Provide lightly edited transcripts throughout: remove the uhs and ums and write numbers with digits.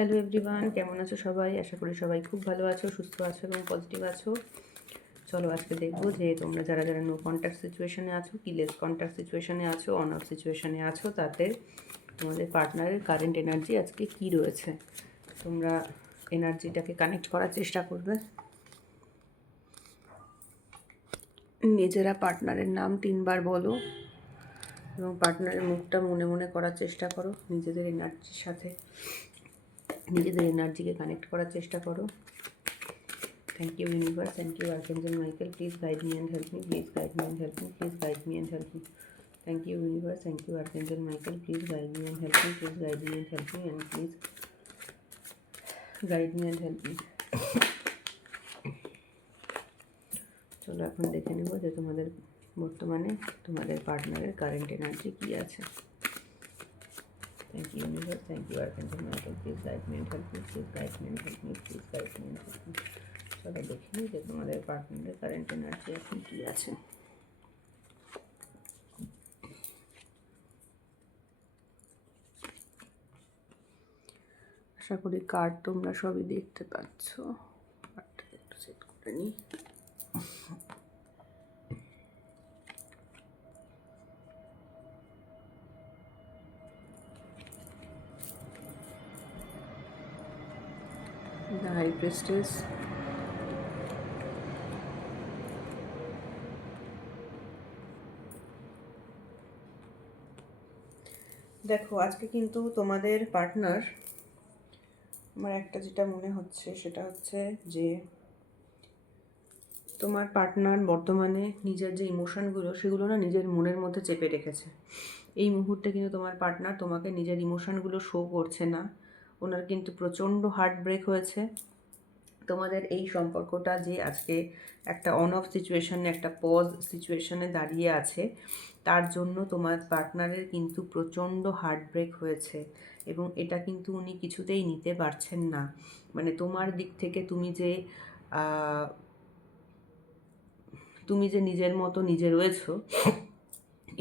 Hello everyone, কেমন আছো সবাই? আশা করি সবাই খুব ভালো আছো, সুস্থ আছো এবং পজিটিভ আছো। চলো আজকে দেখবো যে তোমরা যারা যারা নো কন্ট্যাক্ট সিচুয়েশানে আছো কি লেস কন্ট্যাক্ট সিচুয়েশানে আছো, অন অফ সিচুয়েশানে আছো, তাতে তোমাদের পার্টনারের কারেন্ট এনার্জি আজকে কি রয়েছে। তোমরা এনার্জিটাকে কানেক্ট করার চেষ্টা করবে। নিজেরা পার্টনারের নাম 3 বার বলো এবং পার্টনারের মুখটা মনে মনে করার চেষ্টা করো। নিজেদের এনার্জির সাথে নিজেদের এনার্জিকে কানেক্ট করার চেষ্টা করো। Thank you, universe. Thank you, Archangel Michael. Please guide me and help me. Please guide me and help me. Please guide me and help me. Thank you, universe. Thank you, Archangel Michael. Please guide me and help me. Please guide me and help me. And please guide me and help me. চলো এখন দেখে নেব যে তোমাদের বর্তমানে তোমাদের পার্টনারের current energy কি আছে। Thank you, universe. Thank you, Archangel Michael. Please guide me and help me. Please guide me and help me. Please guide me and help me. চলো দেখে নিই যে তোমাদের পার্টনারের কারেন্ট এনার্জি এখন কি আছে। আশা করি কার্ড তোমরা সবই দেখতে পাচ্ছ। কার্ডটা একটু সেট করে নিই। The High Priestess, দেখো আজকে কিন্তু তোমাদের পার্টনার, আমার একটা যেটা মনে হচ্ছে সেটা হচ্ছে যে তোমার পার্টনার বর্তমানে নিজের যে ইমোশনগুলো সেগুলো না নিজের মনের মধ্যে চেপে রেখেছে। এই মুহূর্তে কিন্তু তোমার পার্টনার তোমাকে নিজের ইমোশনগুলো শো করছে না। ওনার কিন্তু প্রচণ্ড হার্ট ব্রেক হয়েছে। তোমাদের এই সম্পর্কটা যে আজকে একটা অন অফ সিচুয়েশানে, একটা পজ সিচুয়েশানে দাঁড়িয়ে আছে, তার জন্য তোমার পার্টনারের কিন্তু প্রচণ্ড হার্ট ব্রেক হয়েছে এবং এটা কিন্তু উনি কিছুতেই নিতে পারছেন না। মানে তোমার দিক থেকে তুমি যে নিজের মতো নিজে রয়েছো,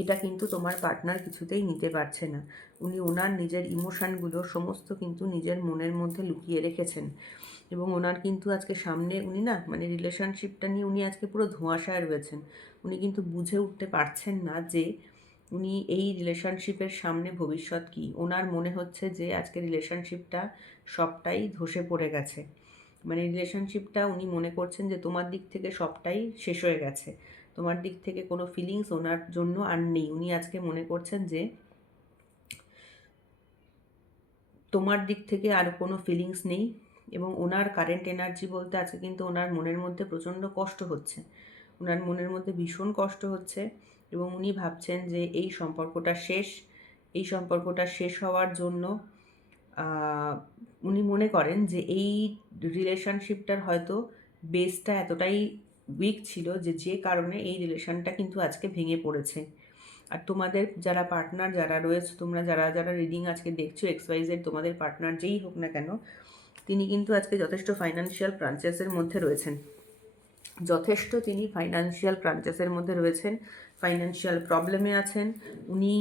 এটা কিন্তু তোমার পার্টনার কিছুতেই নিতে পারছে না। উনি ওনার নিজের ইমোশানগুলো সমস্ত কিন্তু নিজের মনের মধ্যে লুকিয়ে রেখেছেন এবং ওনার কিন্তু আজকে সামনে উনি না মানে রিলেশনশিপটা নিয়ে উনি আজকে পুরো ধোঁয়াশায় রয়েছেন। উনি কিন্তু বুঝে উঠতে পারছেন না যে উনি এই রিলেশনশিপের সামনে ভবিষ্যৎ কী। ওনার মনে হচ্ছে যে আজকে রিলেশনশিপটা সবটাই ধসে পড়ে গেছে। মানে রিলেশনশিপটা উনি মনে করছেন যে তোমার দিক থেকে সবটাই শেষ হয়ে গেছে, তোমার দিক থেকে কোনো ফিলিংস ওনার জন্য আর নেই। উনি আজকে মনে করছেন যে তোমার দিক থেকে আর কোনো ফিলিংস নেই এবং ওনার কারেন্ট এনার্জি বলতে আজকে কিন্তু ওনার মনের মধ্যে প্রচণ্ড কষ্ট হচ্ছে। ওনার মনের মধ্যে ভীষণ কষ্ট হচ্ছে এবং উনি ভাবছেন যে এই সম্পর্কটা শেষ। এই সম্পর্কটা শেষ হওয়ার জন্য উনি মনে করেন যে এই রিলেশনশিপটার হয়তো বেসটা এতটাই উইক ছিল যে কারণে এই রিলেশনটা কিন্তু আজকে ভেঙে পড়েছে। আর তোমাদের যারা পার্টনার যারা রয়েছে, তোমরা যারা যারা রিডিং আজকে দেখছো, XYZ তোমাদের পার্টনার যেই হোক না কেন, তিনি কিন্তু আজকে যথেষ্ট ফাইন্যান্সিয়াল ক্রাঞ্চেসের মধ্যে রয়েছেন। তিনি ফাইন্যান্সিয়াল ক্রাঞ্চেসের মধ্যে রয়েছেন, ফাইন্যান্সিয়াল প্রবলেমে আছেন। উনি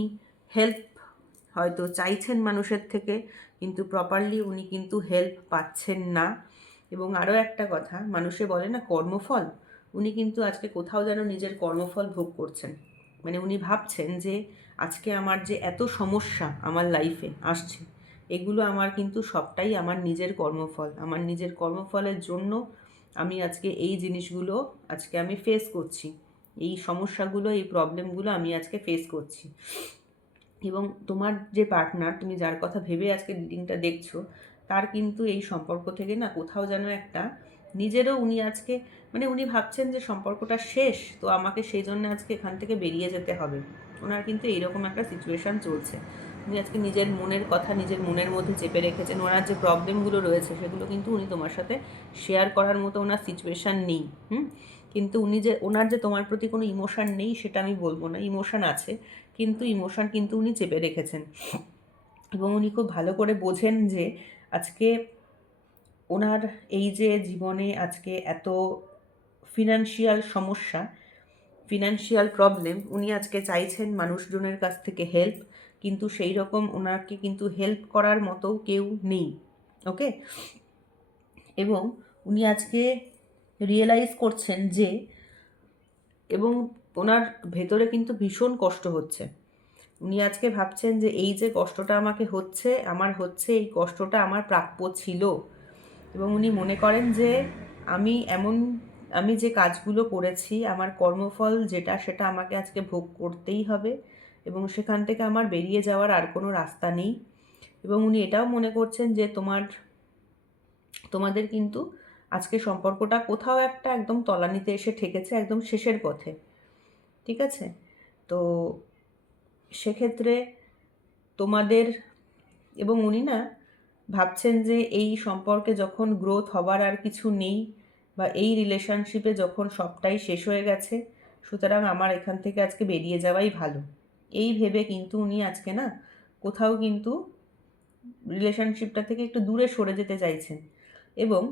হেল্প হয়তো চাইছেন মানুষের থেকে, কিন্তু প্রপারলি উনি কিন্তু হেল্প পাচ্ছেন না। এবং আরও একটা কথা, মানুষে বলে না কর্মফল, উনি কিন্তু আজকে কোথাও যেন নিজের কর্মফল ভোগ করছেন। মানে উনি ভাবছেন যে আজকে আমার যে এত সমস্যা আমার লাইফে আসছে, এগুলো আমার কিন্তু সবটাই আমার নিজের কর্মফল। আমার নিজের কর্মফলের জন্য আমি আজকে এই জিনিসগুলো আজকে আমি ফেস করছি, এই সমস্যাগুলো, এই প্রবলেমগুলো আমি আজকে ফেস করছি। এবং তোমার যে পার্টনার, তুমি যার কথা ভেবে আজকে রিডিংটা দেখছো, তার কিন্তু এই সম্পর্ক থেকে না কোথাও যেন একটা নিজেরও উনি আজকে মানে উনি ভাবছেন যে সম্পর্কটা শেষ, তো আমাকে সেই জন্য আজকে এখান থেকে বেরিয়ে যেতে হবে। ওনার কিন্তু এইরকম একটা সিচুয়েশান চলছে। উনি আজকে নিজের মনের কথা নিজের মনের মধ্যে চেপে রেখেছেন। ওনার যে প্রবলেমগুলো রয়েছে সেগুলো কিন্তু উনি তোমার সাথে শেয়ার করার মতো ওনার সিচুয়েশান নেই। কিন্তু উনি যে ওনার যে তোমার প্রতি কোনো ইমোশান নেই সেটা আমি বলবো না, ইমোশান আছে, কিন্তু ইমোশান কিন্তু উনি চেপে রেখেছেন। এবং উনি খুব ভালো করে বোঝেন যে আজকে ওনার এই যে জীবনে আজকে এত ফিনান্সিয়াল সমস্যা, ফিনান্সিয়াল প্রবলেম, উনি আজকে চাইছেন মানুষজনের কাছ থেকে হেল্প, কিন্তু সেই রকম ওনাকে কিন্তু হেল্প করার মতো কেউ নেই। ওকে। এবং উনি আজকে রিয়েলাইজ করছেন যে, এবং ওনার ভেতরে কিন্তু ভীষণ কষ্ট হচ্ছে। উনি আজকে ভাবছেন যে এই যে কষ্টটা আমাকে হচ্ছে, এই কষ্টটা আমার প্রাপ্য ছিল। এবং উনি মনে করেন যে আমি আমি যে কাজগুলো করেছি, আমার কর্মফল যেটা, সেটা আমাকে আজকে ভোগ করতেই হবে এবং সেখান থেকে আমার বেরিয়ে যাওয়ার আর কোনো রাস্তা নেই। এবং উনি এটাও মনে করছেন যে তোমাদের কিন্তু আজকে সম্পর্কটা কোথাও একটা একদম তলানিতে এসে ঠেকেছে, একদম শেষের পথে। ঠিক আছে? তো সেক্ষেত্রে তোমাদের, এবং উনি না ভাবছেন যে এই সম্পর্কে যখন গ্রোথ হবার আর কিছু নেই, বা এই রিলেশনশিপে যখন সবটাই শেষ হয়ে গেছে, সুতরাং আমার এখান থেকে আজকে বেরিয়ে যাওয়াই ভালো। এই ভেবে কিন্তু উনি আজকে না কোথাও কিন্তু রিলেশনশিপটা থেকে একটু দূরে সরে যেতে চাইছেন। এবং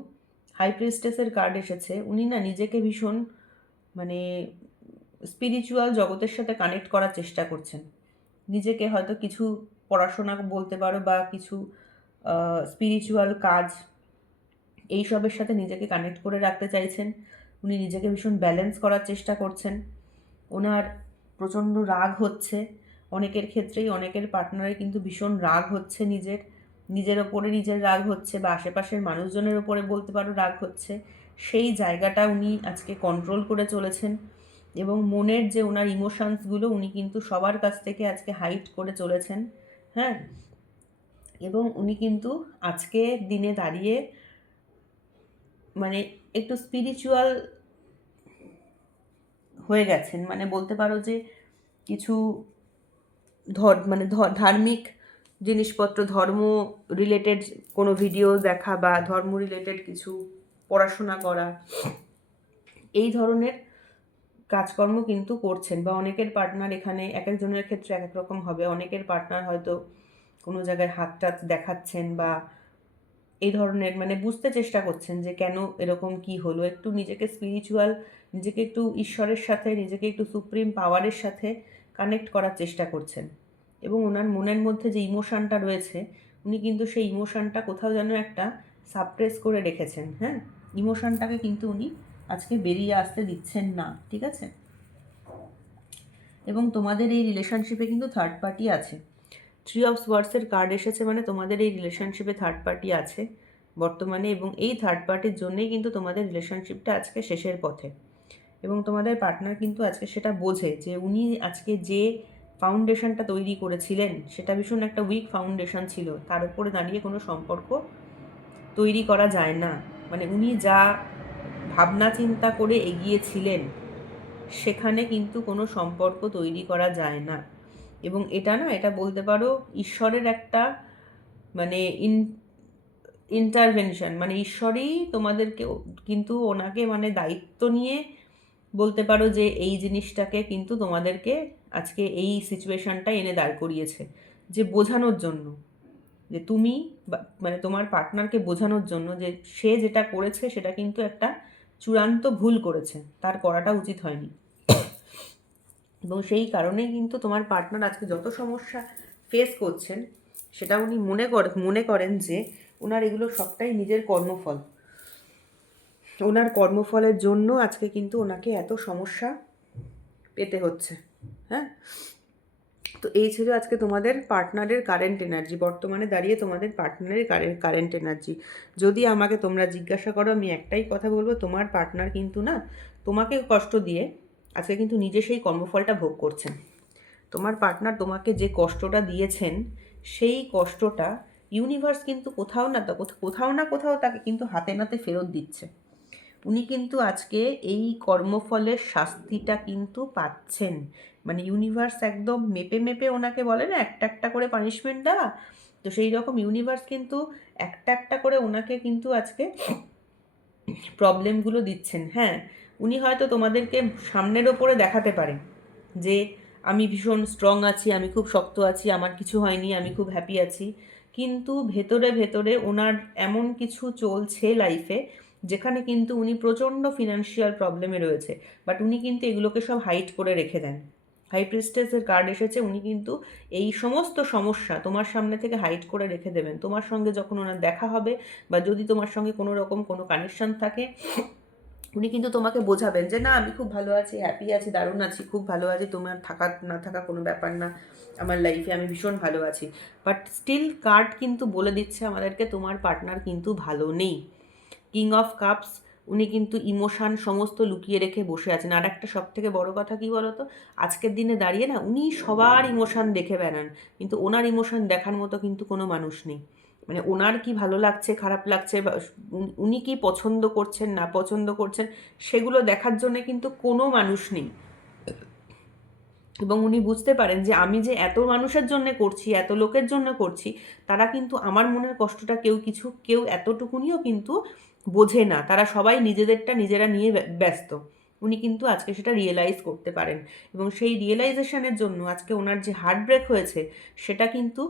হাই প্রিস্টেসের কার্ড এসেছে। উনি না নিজেকে ভীষণ মানে স্পিরিচুয়াল জগতের সাথে কানেক্ট করার চেষ্টা করছেন। নিজেকে হয়তো কিছু পড়াশোনা বলতে পারো, বা কিছু স্পিরিচুয়াল কাজ, এইসবের সাথে নিজেকে কানেক্ট করে রাখতে চাইছেন। উনি নিজেকে ভীষণ ব্যালেন্স করার চেষ্টা করছেন। ওনার প্রচণ্ড রাগ হচ্ছে। অনেকের ক্ষেত্রেই, অনেকের পার্টনারের কিন্তু ভীষণ রাগ হচ্ছে, নিজের ওপরে নিজের রাগ হচ্ছে, বা আশেপাশের মানুষজনের ওপরে বলতে পারো রাগ হচ্ছে। সেই জায়গাটা উনি আজকে কন্ট্রোল করে চলেছেন। এবং মনের যে ওনার ইমোশনসগুলো, উনি কিন্তু সবার কাছ থেকে আজকে হাইড করে চলেছেন। হ্যাঁ। এবং উনি কিন্তু আজকের দিনে দাঁড়িয়ে মানে একটু স্পিরিচুয়াল হয়ে গেছেন। মানে বলতে পারো যে কিছু ধার্মিক জিনিসপত্র, ধর্ম রিলেটেড কোনো ভিডিও দেখা, বা ধর্ম রিলেটেড কিছু পড়াশোনা করা, এই ধরনের কাজকর্ম কিন্তু করছেন। বা অনেকের পার্টনার, এখানে এক একজনের ক্ষেত্রে এক এক রকম হবে। অনেকের পার্টনার হয়তো কোনো জায়গায় হাত টাত দেখাচ্ছেন, বা এই ধরনের বুঝতে চেষ্টা করছেন যে কেন এরকম কি হলো। একটু নিজেকে স্পিরিচুয়াল, নিজেকে একটু ঈশ্বরের সাথে, নিজেকে একটু সুপ্রিম পাওয়ারের সাথে কানেক্ট করার চেষ্টা করছেন। এবং ওনার মনের মধ্যে যে ইমোশনটা রয়েছে, উনি কিন্তু সেই ইমোশনটা কোথাও যেন একটা সাপ্রেস করে রেখেছেন। হ্যাঁ, ইমোশনটাকে কিন্তু উনি আজকে বেরিয়ে আসতে দিচ্ছেন না। ঠিক আছে? এবং তোমাদের এই রিলেশনশিপে কিন্তু থার্ড পার্টি আছে। 3 অফ সোয়ার্ডসের কার্ড এসেছে, মানে তোমাদের এই রিলেশনশিপে থার্ড পার্টি আছে বর্তমানে। এবং এই থার্ড পার্টির জন্যই কিন্তু তোমাদের রিলেশনশিপটা আজকে শেষের পথে। এবং তোমাদের পার্টনার কিন্তু আজকে সেটা বোঝে যে উনি আজকে যে ফাউন্ডেশনটা তৈরি করেছিলেন, সেটা ভীষণ একটা উইক ফাউন্ডেশন ছিল। তার উপরে দাঁড়িয়ে কোনো সম্পর্ক তৈরি করা যায় না। উনি যা ভাবনা চিন্তা করে এগিয়েছিলেন, সেখানে কিন্তু কোনো সম্পর্ক তৈরি করা যায় না। এবং এটা বলতে পারো ঈশ্বরের একটা মানে ইন্টারভেনশন, ঈশ্বরই তোমাদেরকে কিন্তু ওনাকে দায়িত্ব নিয়ে বলতে পারো যে এই জিনিসটাকে কিন্তু তোমাদেরকে আজকে এই সিচুয়েশনটা এনে দাঁড় করিয়েছে, যে বোঝানোর জন্য, যে তুমি তোমার পার্টনারকে বোঝানোর জন্য যে সে যেটা করেছে সেটা কিন্তু একটা চূড়ান্ত ভুল করেছে, তার করাটা উচিত হয়নি। এবং সেই কারণেই কিন্তু তোমার পার্টনার আজকে যত সমস্যা ফেস করছেন, সেটা উনি মনে করেন যে ওনার এগুলো সবটাই নিজের কর্মফল। ওনার কর্মফলের জন্য আজকে কিন্তু ওনাকে এত সমস্যা পেতে হচ্ছে। হ্যাঁ, তো এই ছিল আজকে তোমাদের পার্টনারের কারেন্ট এনার্জি। বর্তমানে দাঁড়িয়ে তোমাদের পার্টনারের কারেন্ট এনার্জি। যদি আমাকে তোমরা জিজ্ঞাসা করো, আমি একটাই কথা বলবো, তোমার পার্টনার কিন্তু না তোমাকে কষ্ট দিয়ে আজকে কিন্তু নিজে সেই কর্মফলটা ভোগ করছেন। তোমার পার্টনার তোমাকে যে কষ্টটা দিয়েছেন, সেই কষ্টটা ইউনিভার্স কিন্তু কোথাও না কোথাও তাকে কিন্তু হাতে নাতে ফেরত দিচ্ছে। উনি কিন্তু আজকে এই কর্মফলের শাস্তিটা কিন্তু পাচ্ছেন। ইউনিভার্স একদম মেপে মেপে ওনাকে বলে না একটা একটা করে পানিশমেন্ট দেওয়া, তো সেই রকম ইউনিভার্স কিন্তু একটা একটা করে ওনাকে কিন্তু আজকে প্রবলেমগুলো দিচ্ছেন। হ্যাঁ, উনি হয়তো তোমাদেরকে সামনের ওপরে দেখাতে পারে যে আমি ভীষণ স্ট্রং আছি, আমি খুব শক্ত আছি, আমার কিছু হয়নি, আমি খুব হ্যাপি আছি। কিন্তু ভেতরে ভেতরে ওনার এমন কিছু চলছে লাইফে, যেখানে কিন্তু উনি প্রচণ্ড ফিনান্সিয়াল প্রবলেমে রয়েছে, বাট উনি কিন্তু এগুলোকে সব হাইড করে রেখে দেন। হাই প্রিস্টেসের কার্ড এসেছে। উনি কিন্তু এই সমস্ত সমস্যা তোমার সামনে থেকে হাইড করে রেখে দেবেন। তোমার সঙ্গে যখন ওনার দেখা হবে বা যদি তোমার সঙ্গে কোনো রকম কোনো কানেকশন থাকে, উনি কিন্তু তোমাকে বোঝাবেন যে না আমি খুব ভালো আছি, হ্যাপি আছি, দারুণ আছি, খুব ভালো আছি, তোমার থাকা না থাকা কোনো ব্যাপার না, আমার লাইফে আমি ভীষণ ভালো আছি। বাট স্টিল কার্ড কিন্তু বলে দিচ্ছে আমাদেরকে তোমার পার্টনার কিন্তু ভালো নেই। কিং অফ কাপস, উনি কিন্তু ইমোশান সমস্ত লুকিয়ে রেখে বসে আছেন। আর একটা সব থেকে বড় কথা কী বলতো, আজকের দিনে দাঁড়িয়ে না উনি সবার ইমোশান দেখে বেড়ান, কিন্তু ওনার ইমোশান দেখার মতো কিন্তু কোনো মানুষ নেই। মানে ওনার কি ভালো লাগছে খারাপ লাগছে বা উনি কি পছন্দ করছেন না পছন্দ করছেন সেগুলো দেখার জন্য কিন্তু কোনো মানুষ নেই। এবং উনি বুঝতে পারেন যে আমি যে এত মানুষের জন্য করছি, এত লোকের জন্য করছি, তারা কিন্তু আমার মনের কষ্টটা কেউ এতটুকুনিও কিন্তু বোঝে না। তারা সবাই নিজেদেরটা নিজেরা নিয়ে ব্যস্ত। উনি কিন্তু আজকে সেটা রিয়েলাইজ করতে পারেন এবং সেই রিয়েলাইজেশনের জন্য আজকে ওনার যে হার্ট ব্রেক হয়েছে সেটা কিন্তু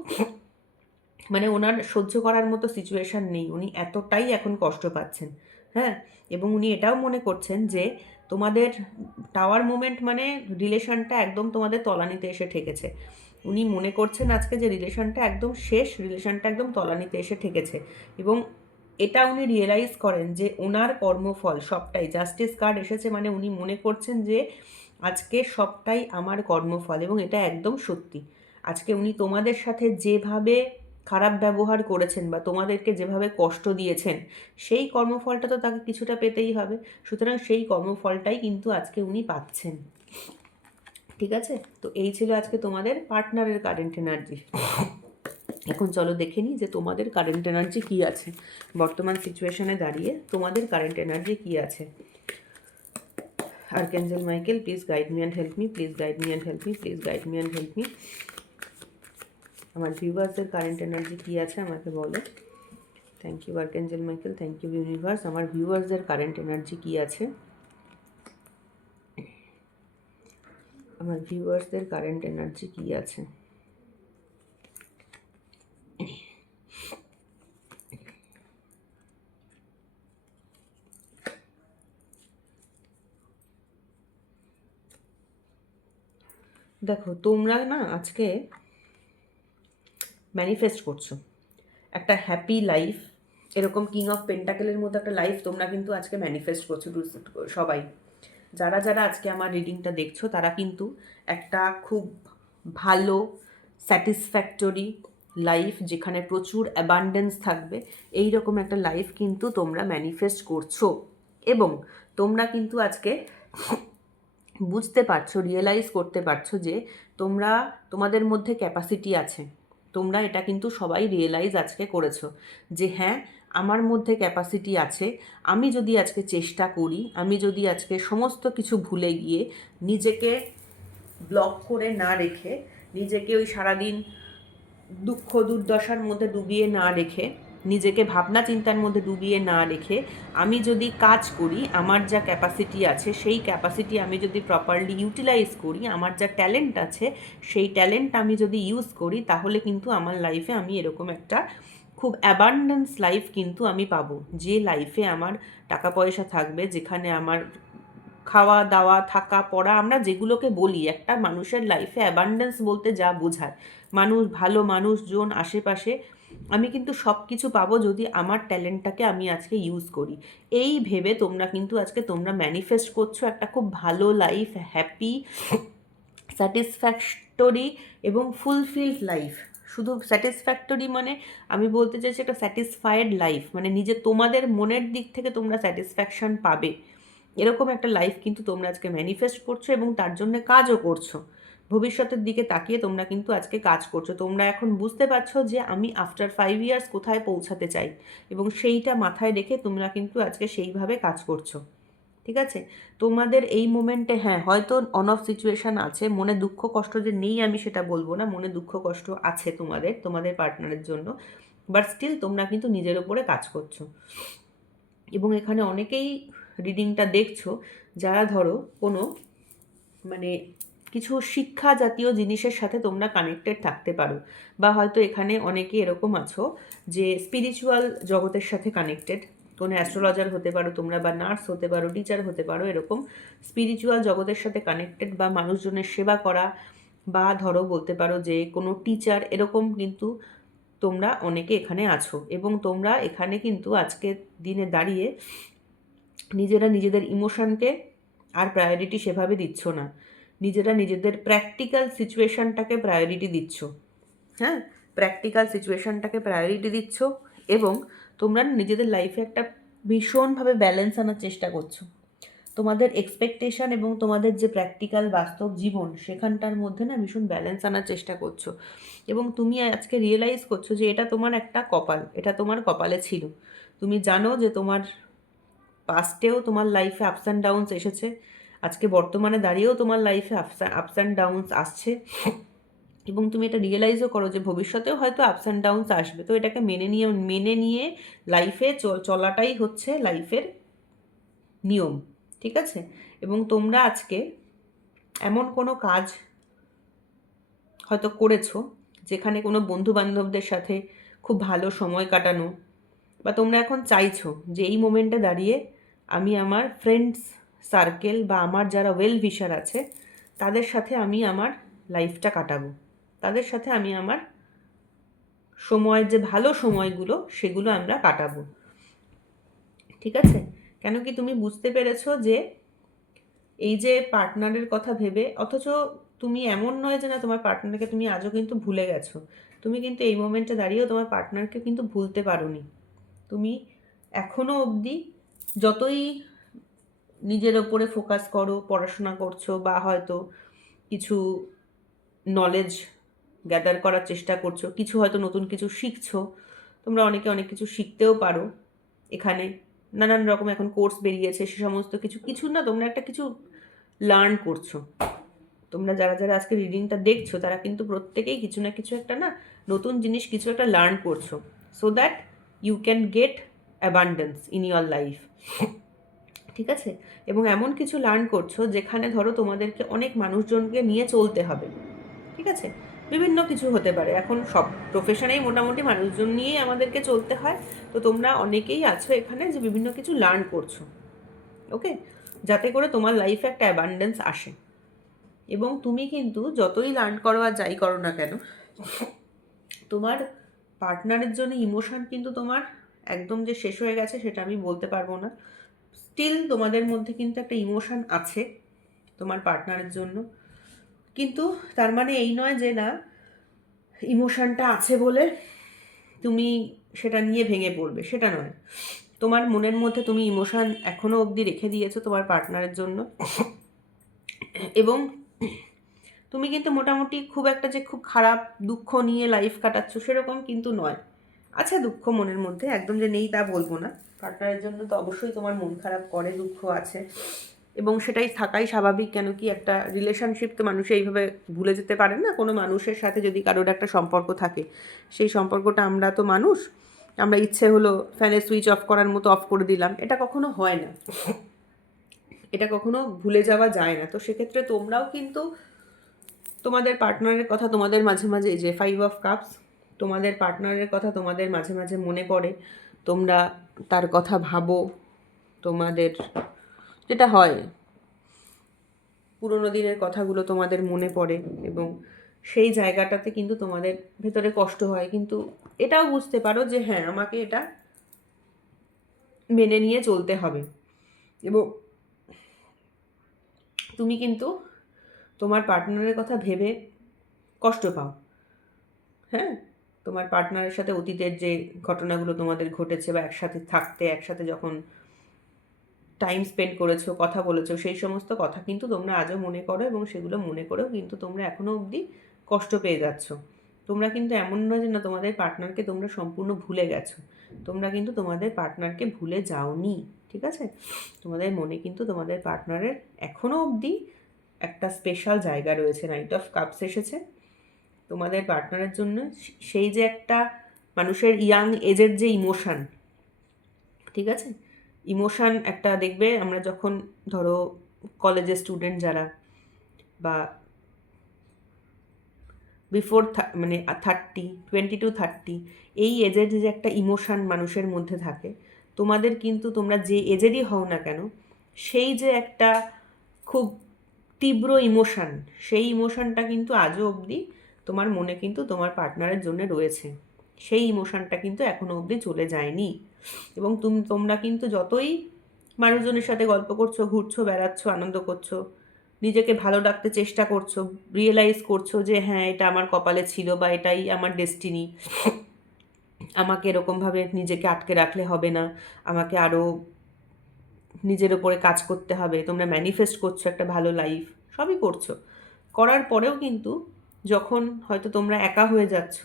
মানে ওনার সহ্য করার মতো সিচুয়েশান নেই। উনি এতটাই এখন কষ্ট পাচ্ছেন, হ্যাঁ। এবং উনি এটাও মনে করছেন যে তোমাদের টাওয়ার মোমেন্ট মানে রিলেশনটা একদম তোমাদের তলানিতে এসে ঠেকেছে। উনি মনে করছেন আজকে যে রিলেশনটা একদম শেষ, রিলেশনটা একদম তলানিতে এসে ঠেকেছে। এবং এটা উনি রিয়েলাইজ করেন যে ওনার কর্মফল সবটাই, জাস্টিস কার্ড এসেছে মানে উনি মনে করছেন যে আজকে সবটাই আমার কর্মফল। এবং এটা একদম সত্যি। আজকে উনি তোমাদের সাথে যেভাবে খারাপ ব্যবহার করেছেন বা তোমাদেরকে যেভাবে কষ্ট দিয়েছেন, সেই কর্মফলটা তো তাকে কিছুটা পেতেই হবে। সুতরাং সেই কর্মফলটাই কিন্তু আজকে উনি পাচ্ছেন। ঠিক আছে, তো এই ছিল আজকে তোমাদের পার্টনারের কারেন্ট এনার্জি। এখন চলো দেখে নিই যে তোমাদের কারেন্ট এনার্জি কী আছে, বর্তমান সিচুয়েশনে দাঁড়িয়ে তোমাদের কারেন্ট এনার্জি কী আছে। Archangel Michael, please guide me and help me, please guide me and help me, please guide me and help me. আমার ভিউয়ার্সদের কারেন্ট এনার্জি কী আছে আমাকে বলো। Thank you archangel Michael, thank you universe. আমার ভিউয়ার্সদের কারেন্ট এনার্জি কী আছে, আমার ভিউয়ার্সদের কারেন্ট এনার্জি কী আছে। দেখো তোমরা না আজকে ম্যানিফেস্ট করছো একটা হ্যাপি লাইফ, এরকম কিং অফ পেন্টাকেলের মতো একটা লাইফ তোমরা কিন্তু আজকে ম্যানিফেস্ট করছো সবাই। যারা যারা আজকে আমার রিডিংটা দেখছো তারা কিন্তু একটা খুব ভালো স্যাটিসফ্যাক্টরি লাইফ, যেখানে প্রচুর অ্যাবান্ডেন্স থাকবে, এই রকম একটা লাইফ কিন্তু তোমরা ম্যানিফেস্ট করছো। এবং তোমরা কিন্তু আজকে বুঝতে পারছো, রিয়েলাইজ করতে পারছো যে তোমাদের মধ্যে ক্যাপাসিটি আছে। তোমরা এটা কিন্তু সবাই রিয়েলাইজ আজকে করেছো যে হ্যাঁ আমার মধ্যে ক্যাপাসিটি আছে। আমি যদি আজকে চেষ্টা করি, আমি যদি আজকে সমস্ত কিছু ভুলে গিয়ে নিজেকে ব্লক করে না রেখে, নিজেকে ওই সারাদিন দুঃখ দুর্দশার মধ্যে ডুবিয়ে না রেখে, নিজেকে ভাবনা চিন্তার মধ্যে ডুবিয়ে না রেখে আমি যদি কাজ করি, আমার যা ক্যাপাসিটি আছে সেই ক্যাপাসিটি আমি যদি প্রপারলি ইউটিলাইজ করি, আমার যা ট্যালেন্ট আছে সেই ট্যালেন্ট আমি যদি ইউজ করি, তাহলে কিন্তু আমার লাইফে আমি এরকম একটা খুব অ্যাবান্ডেন্স লাইফ কিন্তু আমি পাবো। যে লাইফে আমার টাকা পয়সা থাকবে, যেখানে আমার খাওয়া দাওয়া থাকা পড়া, আমরা যেগুলোকে বলি একটা মানুষের লাইফে অ্যাবান্ডেন্স বলতে যা বোঝায়, মানুষ ভালো মানুষজন আশেপাশে, আমি কিন্তু সব কিছু পাবো যদি আমার ট্যালেন্টটাকে আমি আজকে ইউজ করি। এই ভেবে তোমরা কিন্তু আজকে তোমরা ম্যানিফেস্ট করছো একটা খুব ভালো লাইফ, হ্যাপি, স্যাটিসফ্যাক্টরি এবং ফুলফিলড লাইফ। শুধু স্যাটিসফ্যাক্টরি মানে আমি বলতে চাইছি একটা স্যাটিসফাইড লাইফ, মানে নিজে তোমাদের মনের দিক থেকে তোমরা স্যাটিসফ্যাকশান পাবে, এরকম একটা লাইফ কিন্তু তোমরা আজকে ম্যানিফেস্ট করছো এবং তার জন্য কাজও করছো। ভবিষ্যতের দিকে তাকিয়ে তোমরা কিন্তু আজকে কাজ করছো। তোমরা এখন বুঝতে পারছো যে আমি আফটার 5 ইয়ার্স কোথায় পৌঁছাতে চাই, এবং সেইটা মাথায় রেখে তোমরা কিন্তু আজকে সেইভাবে কাজ করছো। ঠিক আছে, তোমাদের এই মোমেন্টে হ্যাঁ হয়তো অন অফ সিচুয়েশান আছে, মনে দুঃখ কষ্ট যে নেই আমি সেটা বলবো না, মনে দুঃখ কষ্ট আছে তোমাদের পার্টনারের জন্য, বাট স্টিল তোমরা কিন্তু নিজের ওপরে কাজ করছো। এবং এখানে অনেকেই রিডিংটা দেখছো যারা ধরো কোনো মানে কিছু শিক্ষা জাতীয় জিনিসের সাথে তোমরা কানেক্টেড থাকতে পারো, বা হয়তো এখানে অনেকে এরকম আছো যে স্পিরিচুয়াল জগতের সাথে কানেক্টেড, কোনো অ্যাস্ট্রোলজার হতে পারো তোমরা, বা নার্স হতে পারো, টিচার হতে পারো, এরকম স্পিরিচুয়াল জগতের সাথে কানেক্টেড, বা মানুষজনের সেবা করা, বা ধরো বলতে পারো যে কোনো টিচার, এরকম কিন্তু তোমরা অনেকে এখানে আছো। এবং তোমরা এখানে কিন্তু আজকের দিনে দাঁড়িয়ে নিজেরা নিজেদের ইমোশনকে আর প্রায়োরিটি সেভাবে দিচ্ছ না, নিজেরা নিজেদের প্র্যাকটিক্যাল সিচুয়েশানটাকে প্রায়োরিটি দিচ্ছ। হ্যাঁ, প্র্যাকটিক্যাল সিচুয়েশানটাকে প্রায়োরিটি দিচ্ছ, এবং তোমরা নিজেদের লাইফে একটা ভীষণভাবে ব্যালেন্স আনার চেষ্টা করছো। তোমাদের এক্সপেকটেশন এবং তোমাদের যে প্র্যাকটিক্যাল বাস্তব জীবন, সেখানটার মধ্যে না ভীষণ ব্যালেন্স আনার চেষ্টা করছো। এবং তুমি আজকে রিয়েলাইজ করছো যে এটা তোমার একটা কপাল, এটা তোমার কপালে ছিল। তুমি জানো যে তোমার পাস্টেও তোমার লাইফে আপস অ্যান্ড ডাউনস এসেছে, আজকে বর্তমানে দাঁড়িয়েও তোমার লাইফে আপস অ্যান্ড ডাউনস আসছে, এবং তুমি এটা রিয়েলাইজও করো যে ভবিষ্যতেও হয়তো আপস অ্যান্ড ডাউনস আসবে। তো এটাকে মেনে নিয়ে লাইফে চলাটাই হচ্ছে লাইফের নিয়ম, ঠিক আছে? এবং তোমরা আজকে এমন কোনো কাজ হয়তো করেছো যেখানে কোনো বন্ধু বান্ধবদের সাথে খুব ভালো সময় কাটানো, বা তোমরা এখন চাইছো যে এই মোমেন্টে দাঁড়িয়ে আমি আমার ফ্রেন্ডস সার্কেল বা আমার যারা ওয়েল উইশার আছে তাদের সাথে আমি আমার লাইফটা কাটাবো, তাদের সাথে আমি আমার সময়ের যে ভালো সময়গুলো সেগুলো আমরা কাটাবো, ঠিক আছে? কেন কি তুমি বুঝতে পেরেছো যে এই যে পার্টনারের কথা ভেবে, অথচ তুমি এমন নয় যে না তোমার পার্টনারকে তুমি আজও কিন্তু ভুলে গেছো, তুমি কিন্তু এই মোমেন্টে দাঁড়িয়েও তোমার পার্টনারকে কিন্তু ভুলতে পারোনি। তুমি এখনও অবধি যতই নিজের ওপরে ফোকাস করো, পড়াশোনা করছো, বা হয়তো কিছু নলেজ গ্যাদার করার চেষ্টা করছো, কিছু হয়তো নতুন কিছু শিখছো, তোমরা অনেকে অনেক কিছু শিখতেও পারো এখানে, নানান রকম এখন কোর্স বেরিয়েছে, সে সমস্ত কিছু কিছু না তোমরা একটা কিছু লার্ন করছো। তোমরা যারা যারা আজকে রিডিংটা দেখছো তারা কিন্তু প্রত্যেকেই কিছু না কিছু একটা না নতুন জিনিস কিছু একটা লার্ন করছো, so that you can get abundance in your life, ঠিক আছে? এবং এমন কিছু লার্ন করছো যেখানে ধরো তোমাদেরকে অনেক মানুষজনকে নিয়ে চলতে হবে, ঠিক আছে? বিভিন্ন কিছু হতে পারে, এখন সব প্রফেশনেই মোটামুটি মানুষজন নিয়েই আমাদেরকে চলতে হয়। তো তোমরা অনেকেই আছো এখানে যে বিভিন্ন কিছু লার্ন করছো, ওকে, যাতে করে তোমার লাইফে একটা অ্যাবান্ডেন্স আসে। এবং তুমি কিন্তু যতই লার্ন করো আর যাই করো না কেন, তোমার পার্টনারের জন্য ইমোশন কিন্তু তোমার একদম যে শেষ হয়ে গেছে সেটা আমি বলতে পারবো না। স্টিল তোমাদের মধ্যে কিন্তু একটা ইমোশন আছে তোমার পার্টনারের জন্য, কিন্তু তার মানে এই নয় যে না ইমোশনটা আছে বলে তুমি সেটা নিয়ে ভেঙে পড়বে, সেটা নয়। তোমার মনের মধ্যে তুমি ইমোশন এখনও অবধি রেখে দিয়েছো তোমার পার্টনারের জন্য, এবং তুমি কিন্তু মোটামুটি খুব একটা যে খুব খারাপ দুঃখ নিয়ে লাইফ কাটাচ্ছ সেরকম কিন্তু নয়। আচ্ছা, দুঃখ মনের মধ্যে একদম যে নেই তা বলবো না, পার্টনারের জন্য তো অবশ্যই তোমার মন খারাপ করে, দুঃখ আছে, এবং সেটাই থাকাই স্বাভাবিক। কেন কি একটা রিলেশনশিপ তো মানুষ এইভাবে ভুলে যেতে পারে না। কোনো মানুষের সাথে যদি কারোর একটা সম্পর্ক থাকে, সেই সম্পর্কটা আমরা তো মানুষ, আমরা ইচ্ছে হলো ফ্যানের সুইচ অফ করার মতো অফ করে দিলাম, এটা কখনো হয় না, এটা কখনো ভুলে যাওয়া যায় না। তো সেক্ষেত্রে তোমরাও কিন্তু তোমাদের পার্টনারের কথা তোমাদের মাঝে মাঝে, যে 5 অফ কাপস, তোমাদের পার্টনারের কথা তোমাদের মাঝে মাঝে মনে পড়ে, তোমরা তার কথা ভাবো, তোমাদের যেটা হয় পুরোনো দিনের কথাগুলো তোমাদের মনে পড়ে, এবং সেই জায়গাটাতে কিন্তু তোমাদের ভেতরে কষ্ট হয়, কিন্তু এটাও বুঝতে পারো যে হ্যাঁ আমাকে এটা মেনে নিয়ে চলতে হবে। এবং তুমি কিন্তু তোমার পার্টনারের কথা ভেবে কষ্ট পাও, হ্যাঁ, তোমার পার্টনারের সাথে অতীতের যে ঘটনাগুলো তোমাদের ঘটেছে, বা একসাথে থাকতে, একসাথে যখন টাইম স্পেন্ড করেছো, কথা বলেছো, সেই সমস্ত কথা কিন্তু তোমরা আজও মনে করো, এবং সেগুলো মনে করেও কিন্তু তোমরা এখনও অবধি কষ্ট পেয়ে যাচ্ছ। তোমরা কিন্তু এমন নয় যে না তোমাদের পার্টনারকে তোমরা সম্পূর্ণ ভুলে গেছো, তোমরা কিন্তু তোমাদের পার্টনারকে ভুলে যাওনি, ঠিক আছে? তোমাদের মনে কিন্তু তোমাদের পার্টনারের এখনও অবধি একটা স্পেশাল জায়গা রয়েছে। নাইট অফ কাপস এসেছে তোমাদের পার্টনারের জন্য, সেই যে একটা মানুষের ইয়াং এজের যে ইমোশান, ঠিক আছে, ইমোশান একটা দেখবে আমরা যখন ধরো কলেজের স্টুডেন্ট যারা, বা বিফোর মানে 30, 20 to 30, এই এজের যে একটা ইমোশান মানুষের মধ্যে থাকে, তোমাদের কিন্তু তোমরা যে এজেরই হও না কেন, সেই যে একটা খুব তীব্র ইমোশান, সেই ইমোশানটা কিন্তু আজও অবধি তোমার মনে কিন্তু তোমার পার্টনারের জন্য রয়েছে। সেই ইমোশানটা কিন্তু এখনো অবধি চলে যায়নি। এবং তোমরা কিন্তু যতই মানুষজনের সাথে গল্প করছো, ঘুরছো, বেড়াচ্ছ, আনন্দ করছো, নিজেকে ভালো রাখতে চেষ্টা করছো, রিয়েলাইজ করছো যে হ্যাঁ এটা আমার কপালে ছিল বা এটাই আমার ডেস্টিনি, আমাকে এরকমভাবে নিজেকে আটকে রাখলে হবে না, আমাকে আরও নিজের ওপরে কাজ করতে হবে, তোমরা ম্যানিফেস্ট করছো একটা ভালো লাইফ, সবই করছো। করার পরেও কিন্তু যখন হয়তো তোমরা একা হয়ে যাচ্ছ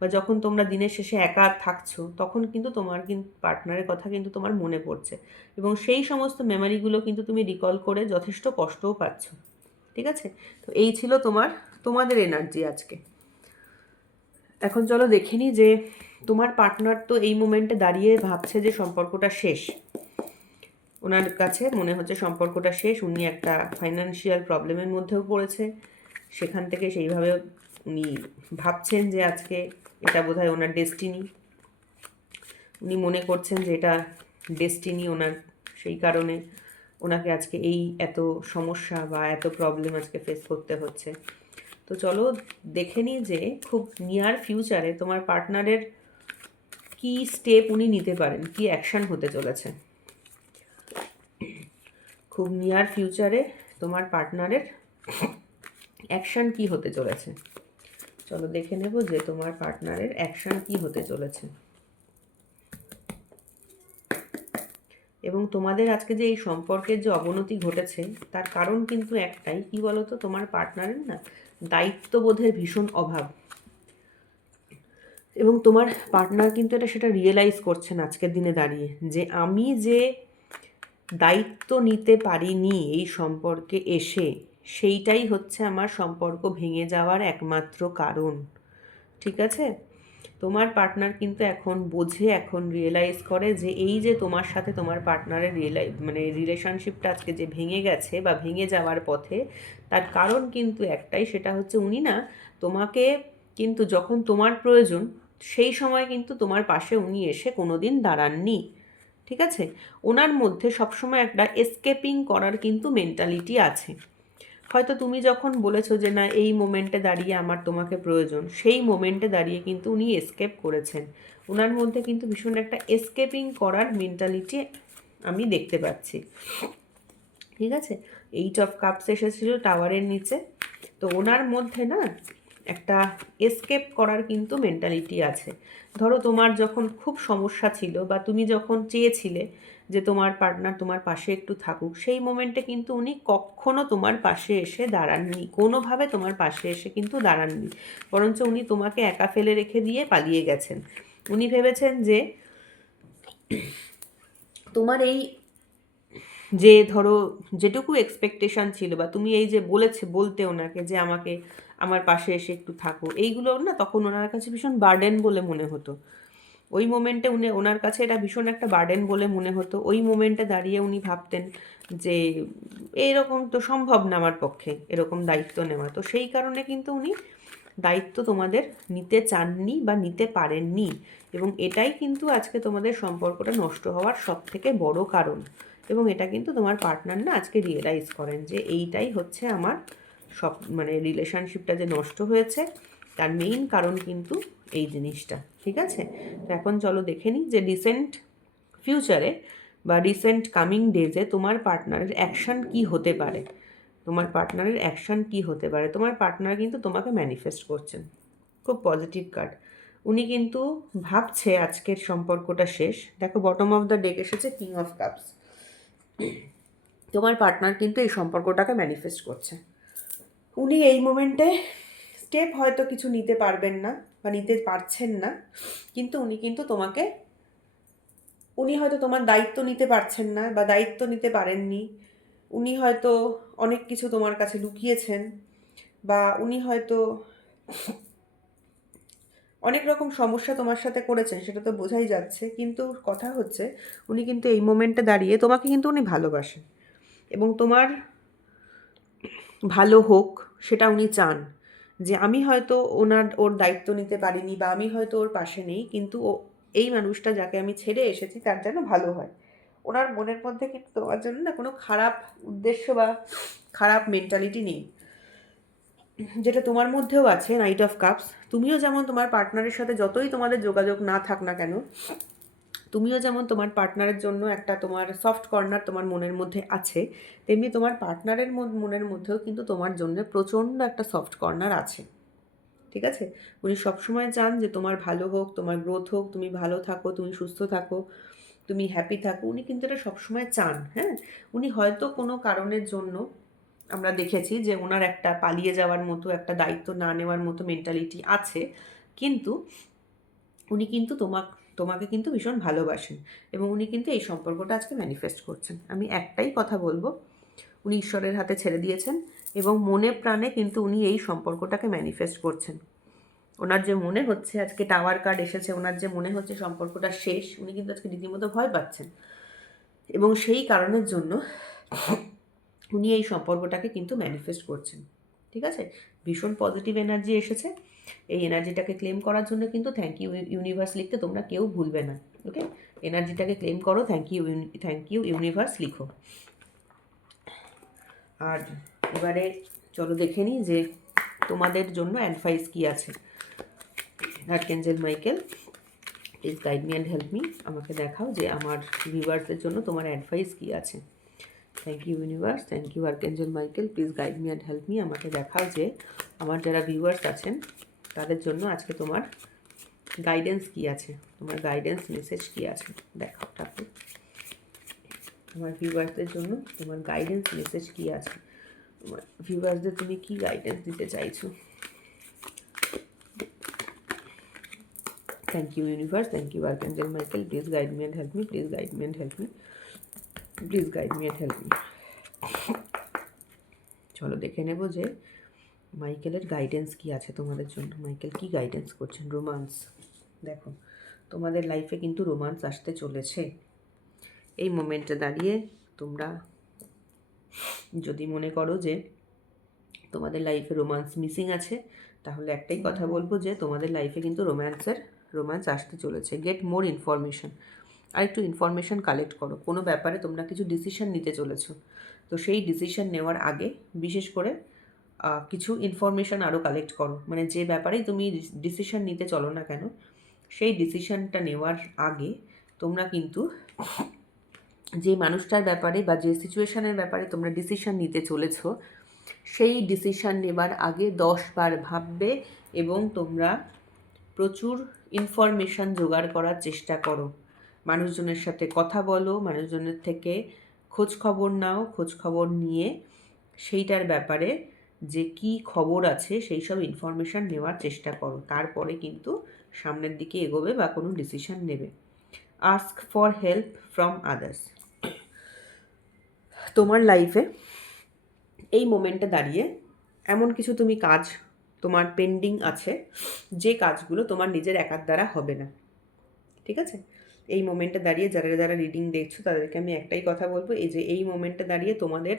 বা যখন তোমরা দিনের শেষে একা থাকছো, তখন কিন্তু তোমার কিন্তু পার্টনারের কথা কিন্তু তোমার মনে পড়ছে, এবং সেই সমস্ত মেমারিগুলো কিন্তু তুমি রিকল করে যথেষ্ট কষ্টও পাচ্ছ। ঠিক আছে? তো এই ছিল তোমাদের এনার্জি আজকে। এখন চলো দেখে নিই যে তোমার পার্টনার তো এই মোমেন্টে দাঁড়িয়ে ভাবছে যে সম্পর্কটা শেষ। ওনার কাছে মনে হচ্ছে সম্পর্কটা শেষ, উনি একটা ফাইন্যান্সিয়াল প্রবলেমের মধ্যেও পড়েছে, সেখান থেকে সেইভাবে উনি ভাবছেন যে আজকে এটা বোধহয় ওনার ডেস্টিনি। উনি মনে করছেন যে এটা ডেস্টিনি ওনার, সেই কারণে ওনাকে আজকে এই এত সমস্যা বা এত প্রবলেম আজকে ফেস করতে হচ্ছে। তো চলো দেখে নিই যে খুব নিয়ার ফিউচারে তোমার পার্টনারের কি স্টেপ উনি নিতে পারেন, কি অ্যাকশান হতে চলেছে। খুব নিয়ার ফিউচারে তোমার পার্টনারের অ্যাকশান কি হতে চলেছে। চলো দেখে নেব যে তোমার পার্টনারের অ্যাকশান কি হতে চলেছে। এবং তোমাদের আজকে যে এই সম্পর্কের যে অবনতি ঘটেছে তার কারণ কিন্তু একটাই, কি বলতো, তোমার পার্টনারের না দায়িত্ববোধের ভীষণ অভাব। এবং তোমার পার্টনার কিন্তু সেটা রিয়েলাইজ করছেন আজকের দিনে দাঁড়িয়ে, যে আমি যে দায়িত্ব নিতে পারিনি এই সম্পর্কে এসে, সেইটাই হচ্ছে আমার সম্পর্ক ভেঙে যাওয়ার একমাত্র কারণ। ঠিক আছে? তোমার পার্টনার কিন্তু এখন বোঝে, এখন রিয়েলাইজ করে যে এই যে তোমার সাথে তোমার পার্টনারের রিলেশনশিপটা আজকে যে ভেঙে গেছে বা ভেঙে যাওয়ার পথে, তার কারণ কিন্তু একটাই, সেটা হচ্ছে উনি না তোমাকে কিন্তু যখন তোমার প্রয়োজন সেই সময় কিন্তু তোমার পাশে উনি এসে কোনো দিন দাঁড়াননি। ঠিক আছে? ওনার মধ্যে সবসময় একটা এসকেপিং করার কিন্তু মেন্টালিটি আছে। হয়তো তুমি যখন বলেছো যে না এই মোমেন্টে দাঁড়িয়ে আমার তোমাকে প্রয়োজন, সেই মোমেন্টে দাঁড়িয়ে কিন্তু উনি এসকেপ করেছেন। ওনার মধ্যে কিন্তু ভীষণ একটা এসকেপিং করার মেন্টালিটি আমি দেখতে পাচ্ছি। ঠিক আছে? 8 অফ কাপস এসেছিল টাওয়ারের নিচে। তো ওনার মধ্যে না একটা এসকেপ করার কিন্তু মেন্টালিটি আছে। ধরো তোমার যখন খুব সমস্যা ছিল বা তুমি যখন চেয়েছিলে যে তোমার পার্টনার তোমার পাশে একটু থাকুক, সেই মোমেন্টে কিন্তু উনি কখনো তোমার পাশে এসে দাঁড়াননি, কোনোভাবে তোমার পাশে এসে কিন্তু দাঁড়াননি, বরঞ্চ উনি তোমাকে একা ফেলে রেখে দিয়ে পালিয়ে গেছেন। উনি ভেবেছেন যে তোমার যে ধরো যেটুকু এক্সপেকটেশন ছিল বা তুমি এই যে বলতে ওনাকে যে আমাকে আমার পাশে এসে একটু থাকো, এইগুলো না তখন ওনার কাছে ভীষণ বার্ডেন বলে মনে হতো। ওই মোমেন্টে ওনার কাছে এটা ভীষণ একটা বার্ডেন বলে মনে হতো। ওই মোমেন্টে দাঁড়িয়ে উনি ভাবতেন যে এরকম তো সম্ভব না আমার পক্ষে এরকম দায়িত্ব নেওয়া। তো সেই কারণে কিন্তু উনি দায়িত্ব তোমাদের নিতে চাননি বা নিতে পারেননি, এবং এটাই কিন্তু আজকে তোমাদের সম্পর্কটা নষ্ট হওয়ার সবথেকে বড় কারণ। এবং এটা কিন্তু তোমার পার্টনার না আজকে রিয়েলাইজ করেন যে এইটাই হচ্ছে আমার রিলেশনশিপটা যে নষ্ট হয়েছে তার মেইন কারণ কিন্তু এই জিনিসটা। ঠিক আছে? তো এখন চলো দেখে নিই যে রিসেন্ট ফিউচারে বা রিসেন্ট কামিং ডেজে তোমার পার্টনারের অ্যাকশান কি হতে পারে। তোমার পার্টনারের অ্যাকশান কি হতে পারে। তোমার পার্টনার কিন্তু তোমাকে ম্যানিফেস্ট করছেন, খুব পজিটিভ কার্ড। উনি কিন্তু ভাবছে আজকের সম্পর্কটা শেষ। দেখো বটম অফ দ্য ডেক এসেছে কিং অফ কাপস। তোমার পার্টনার কিন্তু এই সম্পর্কটাকে ম্যানিফেস্ট করছে। উনি এই মোমেন্টে স্টেপ হয়তো কিছু নিতে পারবেন না বা নিতে পারছেন না, কিন্তু উনি হয়তো তোমার দায়িত্ব নিতে পারছেন না বা দায়িত্ব নিতে পারেননি। উনি হয়তো অনেক কিছু তোমার কাছে লুকিয়েছেন, বা উনি হয়তো অনেক রকম সমস্যা তোমার সাথে করেছেন, সেটা তো বোঝাই যাচ্ছে। কিন্তু কথা হচ্ছে উনি কিন্তু এই মোমেন্টে দাঁড়িয়ে তোমাকে কিন্তু উনি ভালোবাসেন, এবং তোমার ভালো হোক সেটা উনি চান। যে আমি হয়তো ওর দায়িত্ব নিতে পারিনি বা আমি হয়তো ওর পাশে নেই, কিন্তু এই মানুষটা যাকে আমি ছেড়ে এসেছি তার যেন ভালো হয়। ওনার মনের মধ্যে কিন্তু তোমার জন্য না কোনো খারাপ উদ্দেশ্য বা খারাপ মেন্টালিটি নেই, যেটা তোমার মধ্যেও আছে। নাইট অফ কাপস, তুমিও যেমন তোমার পার্টনারের সাথে যতই তোমাদের যোগাযোগ না থাক না কেন, তুমিও যেমন তোমার পার্টনারের জন্য একটা তোমার সফট কর্নার তোমার মনের মধ্যে আছে, তেমনি তোমার পার্টনারের মনের মধ্যেও কিন্তু তোমার জন্য প্রচণ্ড একটা সফট কর্নার আছে। ঠিক আছে? উনি সবসময় চান যে তোমার ভালো হোক, তোমার গ্রোথ হোক, তুমি ভালো থাকো, তুমি সুস্থ থাকো, তুমি হ্যাপি থাকো। উনি কিন্তু এটা সবসময় চান, হ্যাঁ? উনি হয়তো কোনো কারণের জন্য আমরা দেখেছি যে ওনার একটা পালিয়ে যাওয়ার মতো, একটা দায়িত্ব না নেওয়ার মতো মেন্টালিটি আছে। কিন্তু উনি কিন্তু তোমাকে কিন্তু ভীষণ ভালোবাসেন এবং উনি কিন্তু এই সম্পর্কটা আজকে ম্যানিফেস্ট করছেন। আমি একটাই কথা বলবো, উনি ঈশ্বরের হাতে ছেড়ে দিয়েছেন এবং মনে প্রাণে কিন্তু উনি এই সম্পর্কটাকে ম্যানিফেস্ট করছেন। ওনার যে মনে হচ্ছে, আজকে টাওয়ার কার্ড এসেছে, ওনার যে মনে হচ্ছে সম্পর্কটা শেষ, উনি কিন্তু আজকে রীতিমতো ভয় পাচ্ছেন এবং সেই কারণের জন্য উনি এই সম্পর্কটাকে কিন্তু ম্যানিফেস্ট করছেন। ঠিক আছে? ভীষণ পজিটিভ এনার্জি এসেছে। এই এনার্জিটাকে ক্লেম করার জন্য কিন্তু থ্যাংক ইউ ইউনিভার্স লিখতে তোমরা কেউ ভুলবে না। ওকে, এনার্জিটাকে ক্লেম করো, থ্যাংক ইউ ইউনিভার্স লিখো। আর এবারে চলো দেখে নিই যে তোমাদের জন্য অ্যাডভাইস কী আছে। Archangel Michael, please guide me and help me. আমাকে দেখাও যে আমার ভিউয়ার্সদের জন্য তোমার অ্যাডভাইস কী আছে। Thank you universe, thank you archangel Michael, please guide me and help me. আমাকে দেখাও যে আমার যারা ভিউয়ার্স আছেন তাদের জন্য আজকে তোমার গাইডেন্স কী আছে, তোমার গাইডেন্স মেসেজ কী আছে। দেখাও ঠাকুর, তোমার ভিউয়ার্সদের জন্য তোমার গাইডেন্স মেসেজ কী আছে। তোমার ভিউয়ার্সদের তুমি কী গাইডেন্স দিতে চাইছো। Thank you universe, thank you archangel Michael, please guide me and help me, please guide me and help me, please guide me and help me. চলো দেখে নেব যে মাইকেলের গাইডেন্স কী আছে তোমাদের জন্য। মাইকেল কী গাইডেন্স করছেন। রোমান্স, দেখো তোমাদের লাইফে কিন্তু রোমান্স আসতে চলেছে। এই মোমেন্টে দাঁড়িয়ে তোমরা যদি মনে করো যে তোমাদের লাইফে রোমান্স মিসিং আছে, তাহলে একটাই কথা বলবো যে তোমাদের লাইফে কিন্তু রোমান্স আসতে চলেছে। গেট মোর ইনফরমেশন, আর একটু ইনফরমেশান কালেক্ট করো। কোনো ব্যাপারে তোমরা কিছু ডিসিশন নিতে চলেছো, তো সেই ডিসিশন নেওয়ার আগে বিশেষ করে কিছু ইনফরমেশান আরও কালেক্ট করো। মানে যে ব্যাপারেই তুমি ডিসিশন নিতে চলো না কেন, সেই ডিসিশনটা নেওয়ার আগে তোমরা কিন্তু যে মানুষটার ব্যাপারে বা যে সিচুয়েশানের ব্যাপারে তোমরা ডিসিশন নিতে চলেছো, সেই ডিসিশান নেবার আগে 10 বার ভাববে এবং তোমরা প্রচুর ইনফরমেশান জোগাড় করার চেষ্টা করো। মানুষজনের সাথে কথা বলো, মানুষজনের থেকে খোঁজ খবর নাও, খোঁজ খবর নিয়ে সেইটার ব্যাপারে যে কি খবর আছে সেই সব ইনফরমেশান নেওয়ার চেষ্টা করো। তারপরে কিন্তু সামনের দিকে এগোবে বা কোনো ডিসিশান নেবে। Ask for help from others. তোমার লাইফে এই মোমেন্টে দাঁড়িয়ে এমন কিছু তুমি কাজ তোমার পেন্ডিং আছে যে কাজগুলো তোমার নিজের একার দ্বারা হবে না। ঠিক আছে? এই মোমেন্টে দাঁড়িয়ে যারা যারা রিডিং দেখছো তাদেরকে আমি একটাই কথা বলবো, এই যে এই মোমেন্টে দাঁড়িয়ে তোমাদের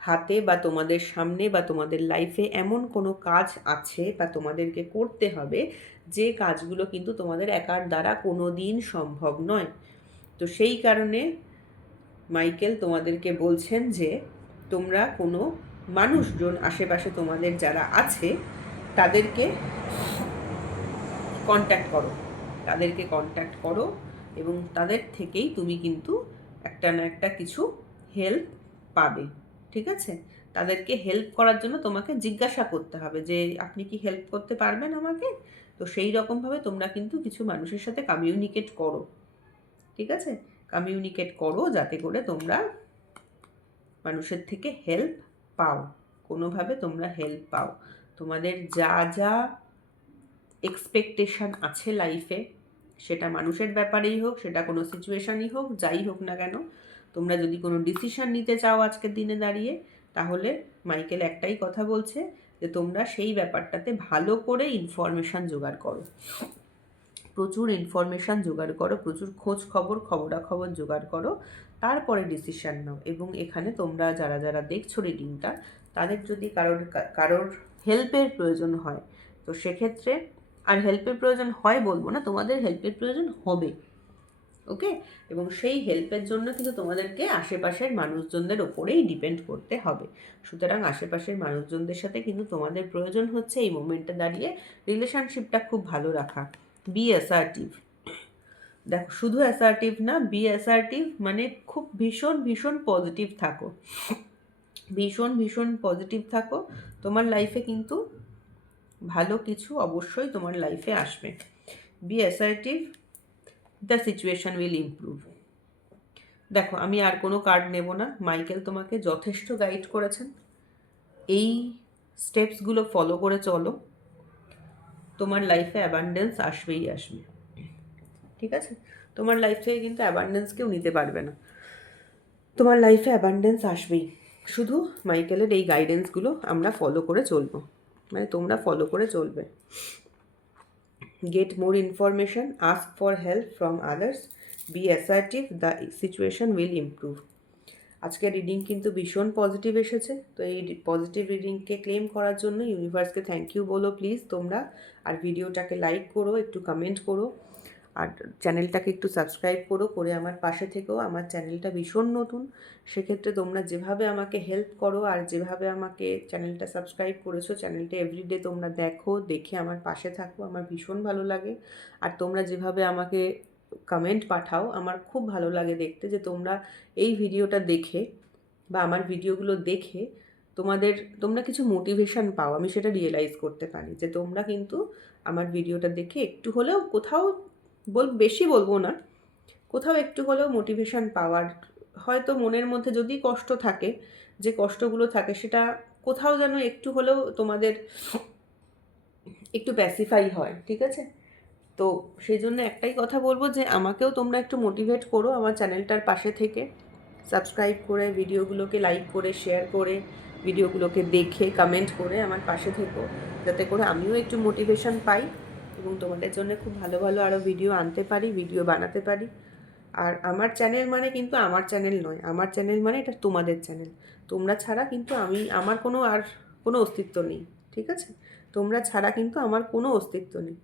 হাতে বা তোমাদের সামনে বা তোমাদের লাইফে এমন কোনো কাজ আছে বা তোমাদেরকে করতে হবে যে কাজগুলো কিন্তু তোমাদের একার দ্বারা কোনো দিন সম্ভব নয়। তো সেই কারণে মাইকেল তোমাদেরকে বলছেন যে তোমরা কোনো মানুষজন আশেপাশে তোমাদের যারা আছে তাদেরকে কন্ট্যাক্ট করো এবং তাদের থেকেই তুমি কিন্তু একটা না একটা কিছু হেল্প পাবে। ঠিক আছে? তাদেরকে হেল্প করার জন্য তোমাকে জিজ্ঞাসা করতে হবে যে আপনি কি হেল্প করতে পারবেন আমাকে। তো সেই রকমভাবে তোমরা কিন্তু কিছু মানুষের সাথে কমিউনিকেট করো। ঠিক আছে? কমিউনিকেট করো যাতে করে তোমরা মানুষের থেকে হেল্প পাও, কোনোভাবে তোমরা হেল্প পাও। তোমাদের যা যা এক্সপেকটেশান আছে লাইফে, সেটা মানুষের ব্যাপারেই হোক, সেটা কোনো সিচুয়েশানই হোক, যাই হোক না কেন, তোমরা যদি কোনো ডিসিশান নিতে চাও আজকের দিনে দাঁড়িয়ে, তাহলে মাইকেল একটাই কথা বলছে যে তোমরা সেই ব্যাপারটাতে ভালো করে ইনফরমেশান জোগাড় করো, প্রচুর ইনফরমেশান জোগাড় করো, প্রচুর খবরাখবর জোগাড় করো, তারপরে ডিসিশান নাও। এবং এখানে তোমরা যারা যারা দেখছো রিডিংটা, তাদের যদি কারোর হেল্পের প্রয়োজন হয়, তো সেক্ষেত্রে আর হেল্পের প্রয়োজন হয় বলবো না, তোমাদের হেল্পের প্রয়োজন হবে। ওকে, এবং সেই হেল্পের জন্য কিন্তু তোমাদেরকে আশেপাশের মানুষজনদের ওপরেই ডিপেন্ড করতে হবে। সুতরাং আশেপাশের মানুষজনদের সাথে কিন্তু তোমাদের প্রয়োজন হচ্ছে এই মোমেন্টে দাঁড়িয়ে রিলেশনশিপটা খুব ভালো রাখা। B assertive. দেখো, শুধু অ্যাসার্টিভ না, বি অ্যাসার্টিভ মানে খুব ভীষণ ভীষণ পজিটিভ থাকো, ভীষণ ভীষণ পজিটিভ থাকো। তোমার লাইফে কিন্তু ভালো কিছু অবশ্যই তোমার লাইফে আসবে। B assertive, the situation will improve. দেখো, আমি আর কোনো কার্ড নেব না, মাইকেল তোমাকে যথেষ্ট গাইড করেছেন। এই স্টেপসগুলো ফলো করে চলো, তোমার লাইফে অ্যাবান্ডেন্স আসবেই আসবে। ঠিক আছে, তোমার লাইফ থেকে কিন্তু অ্যাবান্ডেন্স কেউ নিতে পারবে না, তোমার লাইফে অ্যাবান্ডেন্স আসবেই। শুধু মাইকেলের এই গাইডেন্সগুলো আমরা ফলো করে চলবো, মানে তোমরা ফলো করে চলবে। Get more information, ask for help from others, B assertive, the situation will improve. আজকে রিডিং কিন্তু ভীষণ পজিটিভ এসেছে, তো এই পজিটিভ রিডিংকে ক্লেম করার জন্য ইউনিভার্সকে থ্যাংক ইউ বলো প্লিজ তোমরা। আর ভিডিওটাকে লাইক করো, একটু কমেন্ট করো, আর চ্যানেলটাকে একটু সাবস্ক্রাইব করে আমার পাশে থেকেও। আমার চ্যানেলটা ভীষণ নতুন, সেক্ষেত্রে তোমরা যেভাবে আমাকে হেল্প করো আর যেভাবে আমাকে চ্যানেলটা সাবস্ক্রাইব করেছো, চ্যানেলটা এভরিডে তোমরা দেখে আমার পাশে থাকো, আমার ভীষণ ভালো লাগে। আর তোমরা যেভাবে আমাকে কমেন্ট পাঠাও, আমার খুব ভালো লাগে দেখতে যে তোমরা এই ভিডিওটা দেখে বা আমার ভিডিওগুলো দেখে তোমরা কিছু মোটিভেশন পাও। আমি সেটা রিয়েলাইজ করতে পারি যে তোমরা কিন্তু আমার ভিডিওটা দেখে একটু হলেও কোথাও বেশি বলবো না, কোথাও একটু হলেও মোটিভেশন পাওয়ার, হয়তো মনের মধ্যে যদি কষ্ট থাকে, যে কষ্টগুলো থাকে সেটা কোথাও যেন একটু হলেও তোমাদের একটু প্যাসিফাই হয়। ঠিক আছে, তো সেই জন্য একটাই কথা বলবো যে আমাকেও তোমরা একটু মোটিভেট করো আমার চ্যানেলটার পাশে থেকে, সাবস্ক্রাইব করে, ভিডিওগুলোকে লাইক করে, শেয়ার করে, ভিডিওগুলোকে দেখে কমেন্ট করে আমার পাশে থেকো, যাতে করে আমিও একটু মোটিভেশন পাই এবং তোমাদের জন্য খুব ভালো ভালো আরও ভিডিও আনতে পারি, ভিডিও বানাতে পারি। আর আমার চ্যানেল মানে কিন্তু আমার চ্যানেল নয়, আমার চ্যানেল মানে এটা তোমাদের চ্যানেল। তোমরা ছাড়া কিন্তু আমার কোনো অস্তিত্ব নেই। ঠিক আছে, তোমরা ছাড়া কিন্তু আমার কোনো অস্তিত্ব নেই।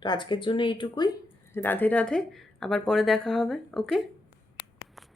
তো আজকের জন্য এইটুকুই। রাধে রাধে, আবার পরে দেখা হবে। ওকে।